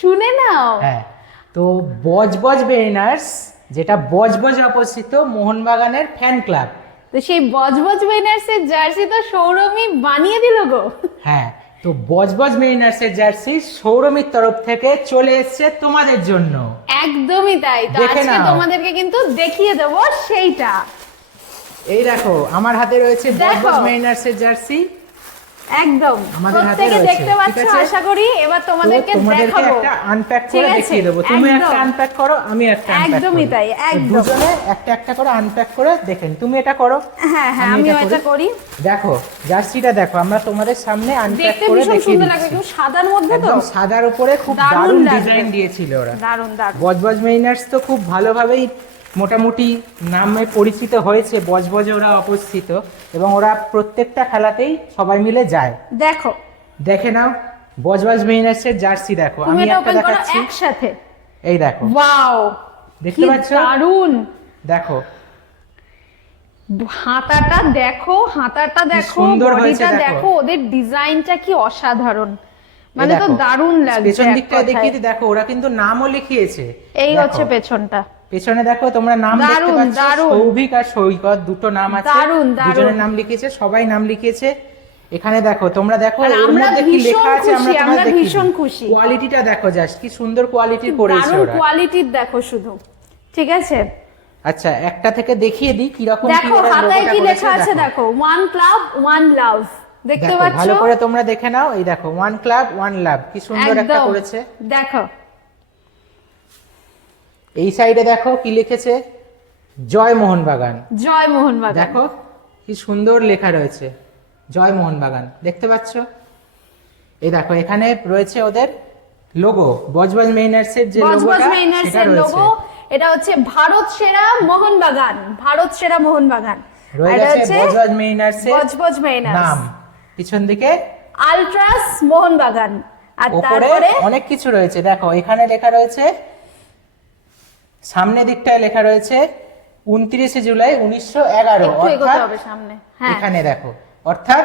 শুনে নাও। হ্যাঁ, তো বজবজ বেইনার্স, যেটা বজবজে অবস্থিত মোহনবাগানের ফ্যান ক্লাব। তো সেই বজবজ উইনার্সের জার্সি তো সৌরমী বানিয়ে দিল গো। হ্যাঁ, তো বজবজ মেরিনার্সের জার্সি সৌরমীর তরফ থেকে চলে এসেছে তোমাদের জন্য। একদমই তাই। তো দেখে আজকে নাও। তোমাদেরকে কিন্তু দেখিয়ে দেবো সেইটা। এই দেখো আমার হাতে রয়েছে দেখো। বজবজ মেরিনার্সের জার্সি। একদম আমাদের হাতে প্রত্যেকে রয়েছে, দেখতে পাচ্ছ, ঠিক আছে? আশা করি। এবার তোমাদেরকে দেখাবো। একটা আনপ্যাক ঠিক করে আছে, দেখিয়ে দেবো। তুমি একদম। একটা আনপ্যাক করো, আমি একটা আনপ্যাক একদমই করি। তাই, তো একদম। দুজনে একটা একটা করে আনপ্যাক করে দেখেন। তুমি এটা করো। হ্যাঁ হ্যাঁ, আমিও এটা করি। দেখো জার্সিটা দেখো, আমরা তোমাদের সামনে আনপ্যাক দেখতে করে ভীষণ দেখিয়ে সুন্দর লাগবে, দিচ্ছি। কিন্তু সাদার মধ্যে তো। একদম সাদার উপরে খুব দারুণ দারুণ লাগবে। ডিজাইন দিয়েছিল ওরা। দারুণ দারুণ। বজবজ মেরিনার্স তো খুব ভালোভাবেই মোটামুটি নামে পরিচিত হয়েছে, বজবজে ওরা অবস্থিত, এবং ওরা প্রত্যেকটা খেলাতেই সবাই মিলে যায়। দেখো, দেখে নাও বজবজ মেরিনার্সের জার্সি দেখো। তুমি আমি এটা একটা ওপেন করো দেখাচ্ছি, একসাথে। এই দেখো। ওয়াও, দেখতে পাচ্ছ? দারুণ। দেখো হাতাটা দেখো, হাতাটা দেখো, সুন্দর হয়েছে বডিটা দেখো। দেখো, ওদের ডিজাইনটা কি অসাধারণ, মানে তো দেখো, দারুণ লাগছে। পেছন এক দিকটা কথায়। দেখিয়ে দিই, দেখো ওরা কিন্তু নামও লিখিয়েছে। এই দেখো, হচ্ছে পেছনটা। পেছনে দেখো তোমরা নাম দেখতে দারুণ, পাচ্ছ, দারুণ। সৌভিক আর সৈকত দুটো নাম আছে। দারুণ, দারুণ। দুজনের নাম লিখিয়েছে, সবাই নাম লিখিয়েছে। এখানে দেখো, তোমরা দেখো আর এর আমরা মধ্যে কি ভীষণ লেখা আছে খুশি, আমরা তোমাদের ভীষণ খুশি। কোয়ালিটিটা দেখো, জাস্ট কি সুন্দর কোয়ালিটি করেছে দারুণ ওরা। কোয়ালিটির দেখো শুধু, ঠিক আছে? আচ্ছা, একটা থেকে দেখিয়ে দিই কিরকম কি দেখো ওরা হাতায় লোগোটা কি করেছে। লেখা আছে দেখো, ওয়ান ক্লাব ওয়ান লাভ। দেখতে দেখো পাচ্ছ? ভালো করে তোমরা দেখে নাও। এই দেখো, ওয়ান ক্লাব ওয়ান লাভ, কি সুন্দর একটা একদম। করেছে। দেখো এই সাইডে দেখো কি লিখেছে, জয় মোহনবাগান। জয় মোহনবাগান। দেখো কি সুন্দর লেখা রয়েছে, জয় মোহনবাগান। দেখতে পাচ্ছ? এই দেখো এখানে রয়েছে ওদের লোগো, বজবজ মেরিনার্সের যে বজবজ লোগোটা মেরিনার্স সেটা এর রয়েছে। লোগো। এটা হচ্ছে ভারত সেরা মোহনবাগান, ভারত সেরা মোহনবাগান। রয়ে এটা গেছে হচ্ছে বজবজ মেরিনার্সের বজবজ মেরিনার্স নাম পিছন দিকে, আলট্রাস মোহনবাগান। আর ওপরে তারপরে অনেক কিছু রয়েছে। দেখো এখানে লেখা রয়েছে, সামনে দিকটায় লেখা রয়েছে 29শে জুলাই 1911। একটু এগোতে অর্থাৎ হবে সামনে। হ্যাঁ, এখানে দেখো, অর্থাৎ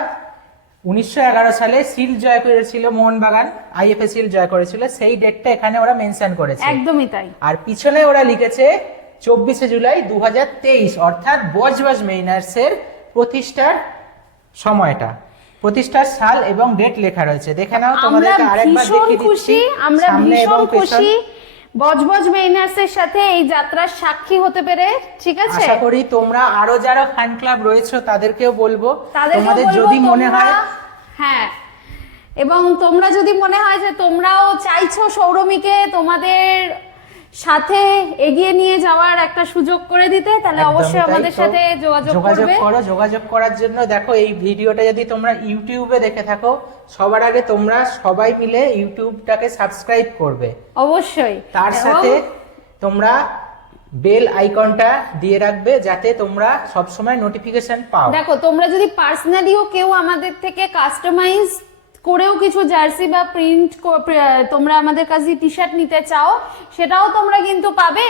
1911 সালে সিল জয় করেছিল মোহনবাগান, আইএফএ সিল জয় করেছিল, সেই ডেটটা এখানে ওরা মেনশন করেছে। একদমই তাই। আর পিছনে ওরা লিখেছে 24শে জুলাই 2023, অর্থাৎ বজবজ মেরিনার্সের প্রতিষ্ঠার সময়টা, প্রতিষ্ঠার সাল এবং ডেট লেখা রয়েছে। দেখে নাও, আমরা তোমাদেরকে আরেকবার ভীষণ দেখিয়ে দিচ্ছি খুশি, আমরা সামনে এবং ভীষণ পেছন। খুশি বজবজ মেরিনার্স এর সাথে এই যাত্রার সাক্ষী হতে পেরে, ঠিক আছে? আশা করি তোমরা আরো যারা ফ্যান ক্লাব রয়েছে তাদেরকেও বলবো, তাদেরকেও তোমাদের বলবো যদি মনে তোমরা- হয়, হ্যাঁ, এবং তোমরা যদি মনে হয় যে তোমরাও চাইছো সৌরমীকে তোমাদের সাথে এগিয়ে নিয়ে যাওয়ার একটা সুযোগ করে দিতে, তাহলে একদমই অবশ্যই তাই। আমাদের তো সাথে যোগাযোগ করবে। করো। যোগাযোগ করার জন্য দেখো, এই ভিডিওটা যদি তোমরা ইউটিউবে দেখে থাকো, সবার আগে তোমরা সবাই মিলে ইউটিউবটাকে সাবস্ক্রাইব করবে। অবশ্যই। তার এবং সাথে তোমরা বেল আইকনটা দিয়ে রাখবে, যাতে তোমরা সব সময় নোটিফিকেশন পাও। দেখো, তোমরা যদি পার্সোনালিও কেউ আমাদের থেকে কাস্টমাইজ করেও কিছু জার্সি বা প্রিন্ট তোমরা আমাদের কাছে টি শার্ট নিতে চাও, সেটাও তোমরা কিন্তু পাবে।